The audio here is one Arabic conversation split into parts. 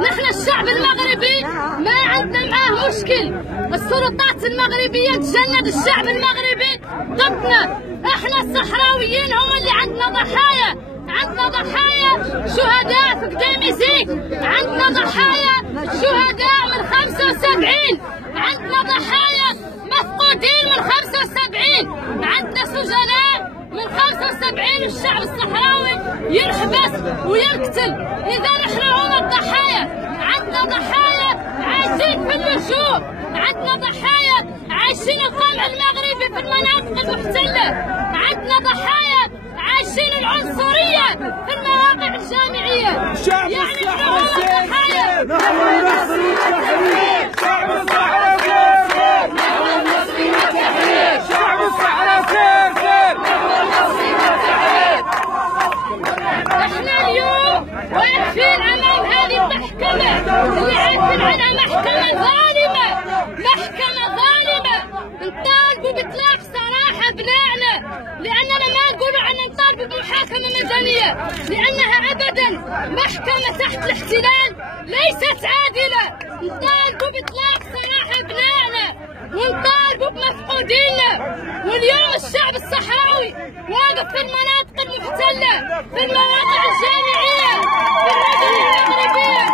نحن الشعب المغربي ما عندنا معاه مشكل. السلطات المغربية تجند الشعب المغربي ضدنا. احنا الصحراويين هم اللي عندنا ضحايا. عندنا ضحايا شهداء في قداميزيك، عندنا ضحايا شهداء من 75، عندنا ضحايا مفقودين من 75، عندنا سجناء من 75. الشعب الصحراوي ينحبس وينقتل. إذا نحن هم الضحايا. عندنا ضحايا عايشين في اللجوء، عندنا ضحايا عايشين القمع المغربي في المناطق المحتلة، عندنا ضحايا عايشين العنصرية في المواقع الجامعية. يعني نحن هم الضحايا. نحن نصري التحرير، شعب الصحراء سير، نحن نصري التحرير، شعب الصحراء سير، نحن نصري التحرير. احنا اليوم واقفين امام هذه المحكمة اللي عارفين عنها محكمة ظالمة، محكمة ظالمة. نطالبوا باطلاق سراح ابنائنا، لاننا ما نقولوا عن نطالبوا بمحاكمة مدنية، لانها ابدا محكمة تحت الاحتلال ليست عادلة. نطالبوا باطلاق سراح ابنائنا ونطالبوا بمفقودينا. واليوم الشعب الصحراوي واقف في المناطق المحتلة، في المواقع الجامعية، في المدن المغربية،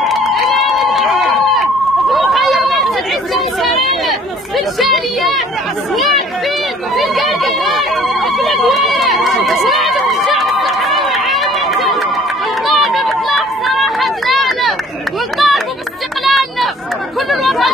في مخيمات العزة والكرامة، في الجاليات، واقفين في القرقرات، في الابواب. واقف الشعب الصحراوي عامة. نطالبوا باطلاق سراح ابنائنا ونطالبوا باستقلالنا. كل الوطن